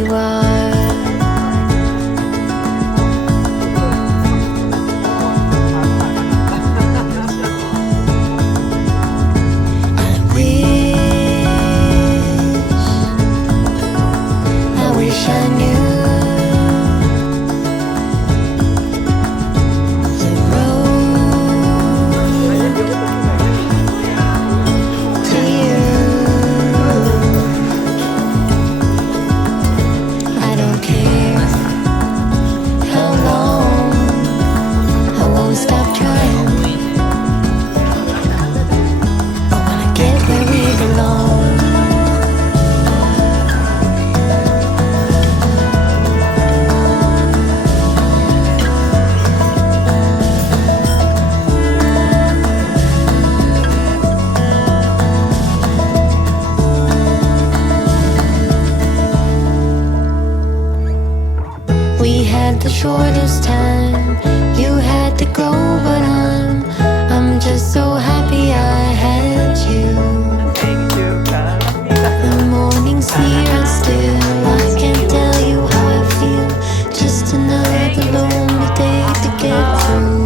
you are. I wish I knew the road to you. I don't care how long, I won't stop trying. I wanna get where we belong. We had the shortest time. You had to go, but I'm just so happy I had you. The morning's here and still I can't tell you how I feel. Just another lonely day to get through.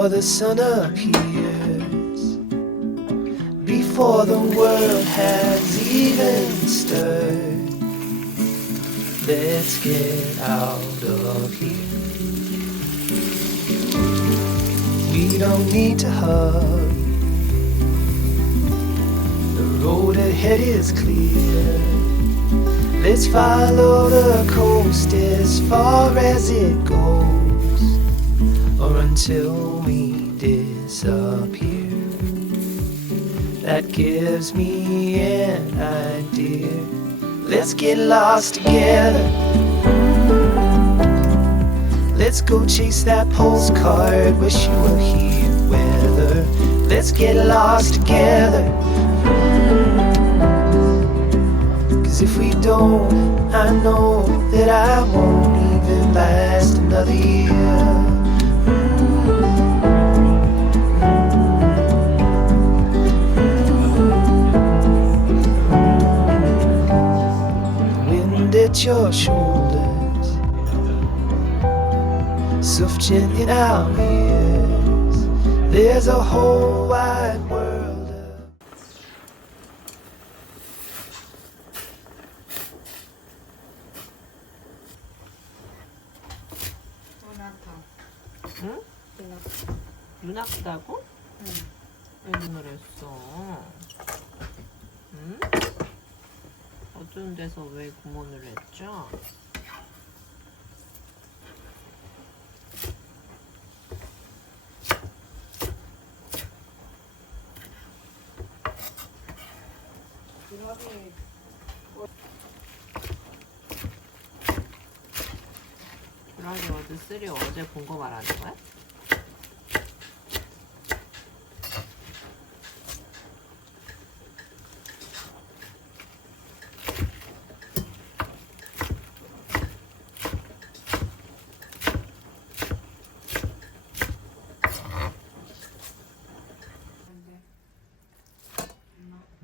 before the sun appears. before the world has even stirred. Let's get out of here. We don't need to hug. The road ahead is clear. Let's follow the coast as far as it goes, or until we disappear. That gives me an idea. Let's get lost together. Let's go chase that postcard. Wish you were here, weather. Let's get lost together. 'Cause if we don't, I know that I won't even last another year. Wind at your shoulders, sufficient in our ears. There's a whole wide world of 응? 눈 아프다고? 응. 왜 눈을 했어? 응? 어두운 데서 왜 구몬을 했죠? 주라기 워드 3 어제 본 거 말하는 거야?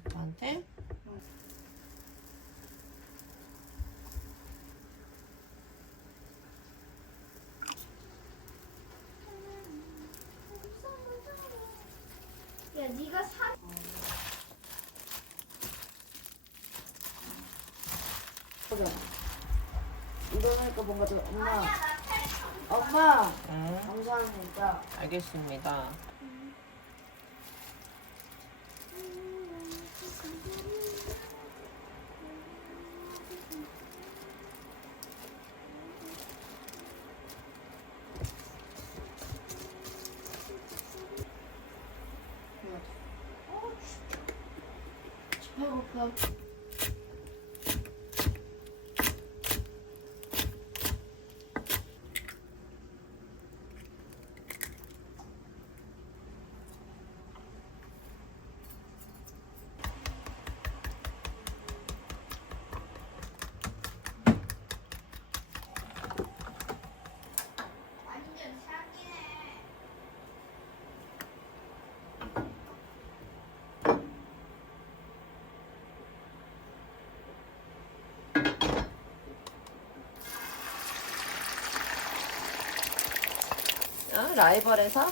오빠한테? 야, 네가 사. 보자. 이러니까 뭔가 좀 엄마 응. 감사합니다. 알겠습니다. 배고파. 완전 사기네. 라이벌에서?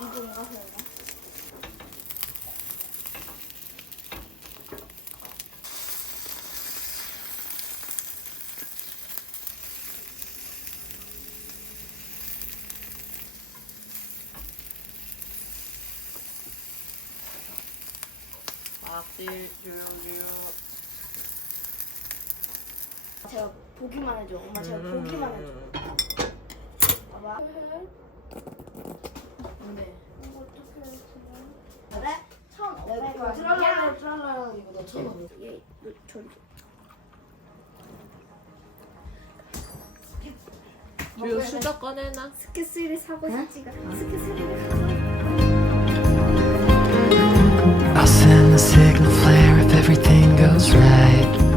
이거 뭔가 해야 제가 보기만 해줘. 엄마 제가 보기만 해줘. 봐봐. 근데 이거 어떻게 해야 그래? 1,500원. 트랄라라 이거 너 처음. 얘, 너 저리. 이거 수저 꺼내놔. 스케스를 사고 싶지가. 스케스를 사고. I'll send a signal flare if everything goes right.